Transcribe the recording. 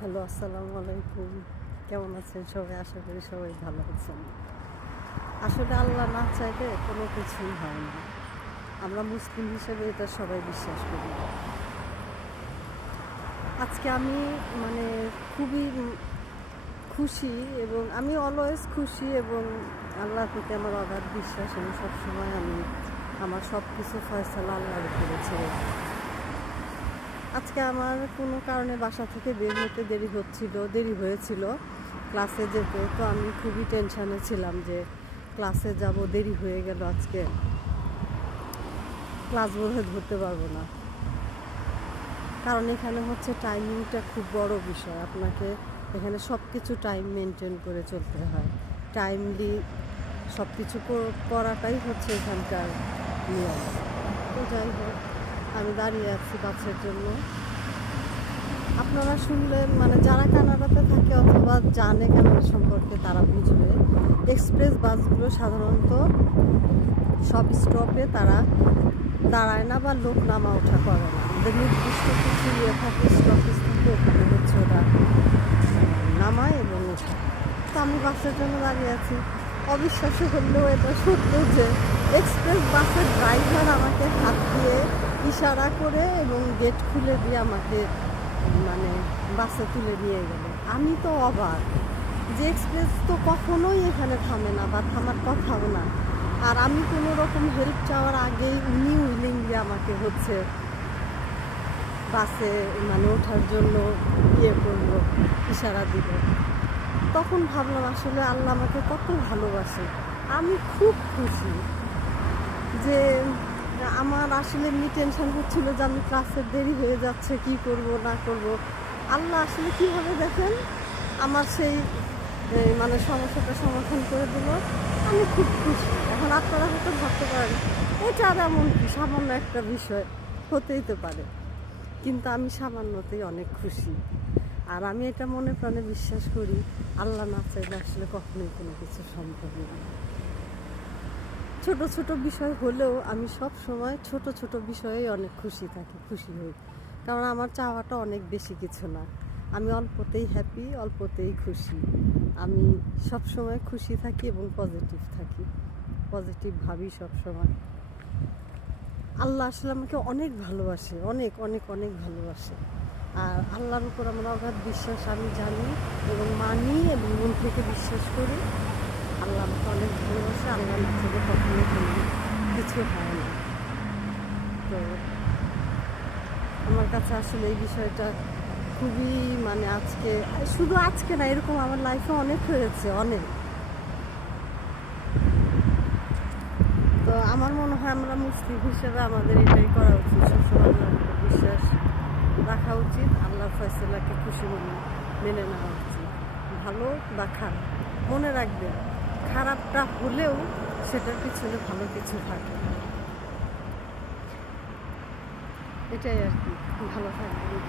Hello, আসসালামু আলাইকুম। কেমন আছেন সবাই? আশা করি সবাই ভালো আছেন। আসলে আল্লাহ না চাইলে কোনো কিছুই হয় না। আমরা মুসলিম হিসেবে এটা সবাই বিশ্বাস করি। আজকে আমি মানে খুবই খুশি এবং আমি অলওয়েজ খুশি এবং আল্লাহর প্রতি আমার অগাধ বিশ্বাস এবং সবসময় আমি আমার সব কিছু ফয়সালা আল্লাহর উপরে। আজকে আমার কোনো কারণে বাসা থেকে বের হতে দেরি হচ্ছিল, দেরি হয়েছিল ক্লাসে যেতে। তো আমি খুবই টেনশানে ছিলাম যে ক্লাসে যাব, দেরি হয়ে গেল আজকে। ক্লাস বোধহয় ধরতে পারব না। কারণ এখানে হচ্ছে টাইমিংটা খুব বড় বিষয়। আপনাকে এখানে সব কিছু টাইম মেনটেন করে চলতে হয়। টাইমলি সব কিছু করাটাই হচ্ছে এখানকার নিয়ম। তো যাই হোক। আমি দাঁড়িয়ে আছি বাসের জন্য। আপনারা শুনলেন মানে যারা কানাডাতে থাকে অথবা জানে কানাডা সম্পর্কে, তারা বুঝবে। এক্সপ্রেস বাসগুলো সাধারণত সব স্টপে তারা দাঁড়ায় না বা লোক নামা ওঠা করে না। ওদের নির্দিষ্ট কিছু ইয়ে থাকে স্টপেজ থাকে, ওখানে হচ্ছে ওরা নামায় এবং ওঠায় তো আমি বাসের জন্য দাঁড়িয়ে আছি। অবিশ্বাস্য হলেও এটা সত্য যে এক্সপ্রেস বাসের ড্রাইভার আমাকে ইশারা করে এবং গেট খুলে দিয়ে আমাকে মানে বাসে তুলে নিয়ে গেল। আমি তো অবাক যে এক্সপ্রেস তো কখনোই এখানে থামে না বা থামার কথাও না। আর আমি কোনো রকম হেল্প চাওয়ার আগেই উনি উইলিংলি আমাকে হচ্ছে বাসে মানে ওঠার জন্য ইয়ে করল, ইশারা দিল। তখন ভাবলাম, আসলে আল্লাহ আমাকে কত ভালোবাসে। আমি খুব খুশি যে আমার আসলে এমনি টেনশন হচ্ছিল যে আমি ক্লাসের দেরি হয়ে যাচ্ছে, কি করব, না করব। আল্লাহ আসলে কীভাবে দেখেন? আমার সেই মানে সমস্যাটা সমাধান করে দিল। আমি খুব খুশি। এখন আপনারা হয়তো ভাবতে পারেন, এটা আর এমন কি? সামান্য একটা বিষয়। হতেই তো পারে। কিন্তু আমি সামান্যতেই অনেক খুশি। আর আমি এটা মনে প্রাণে বিশ্বাস করি, আল্লাহ না চাইলে আসলে কখনোই কোনো কিছু সম্ভব না। ছোট ছোট বিষয় হলেও আমি সব সময় ছোট ছোট বিষয়েই অনেক খুশি থাকি, খুশি হই। কারণ আমার চাওয়াটা অনেক বেশি কিছু না। আমি অল্পতেই হ্যাপি অল্পতেই খুশি। আমি সব সময় খুশি থাকি এবং পজিটিভ থাকি। পজিটিভ ভাবি সব সময়। আল্লাহ আসলে আমাকে অনেক ভালোবাসে, অনেক অনেক অনেক ভালোবাসে। আর আল্লাহর উপর আমার অগাধ বিশ্বাস আমি জানি এবং মানি এবং মন থেকে বিশ্বাস করি। আল্লাহ আমাকে অনেক আল্লাহ না থেকে কখনো কোনো কিছু হয় না। তো আমার কাছে আসলে এই বিষয়টা খুবই মানে আজকে, শুধু আজকে না, এরকম আমার লাইফে অনেক হয়েছে, অনেক। তো আমার মনে হয় আমরা মুসলিম হিসেবে আমাদের এটাই করা উচিত, সবসময় বিশ্বাস রাখা উচিত, আল্লাহর ফয়সলাকে খুশি মনে মেনে নেওয়া উচিত। ভালো বা খারাপ, মনে রাখবেন। খারাপটা হলেও সেটার পিছনে ভালো কিছু থাকে। এটাই আর কি ভালো থাকবেন।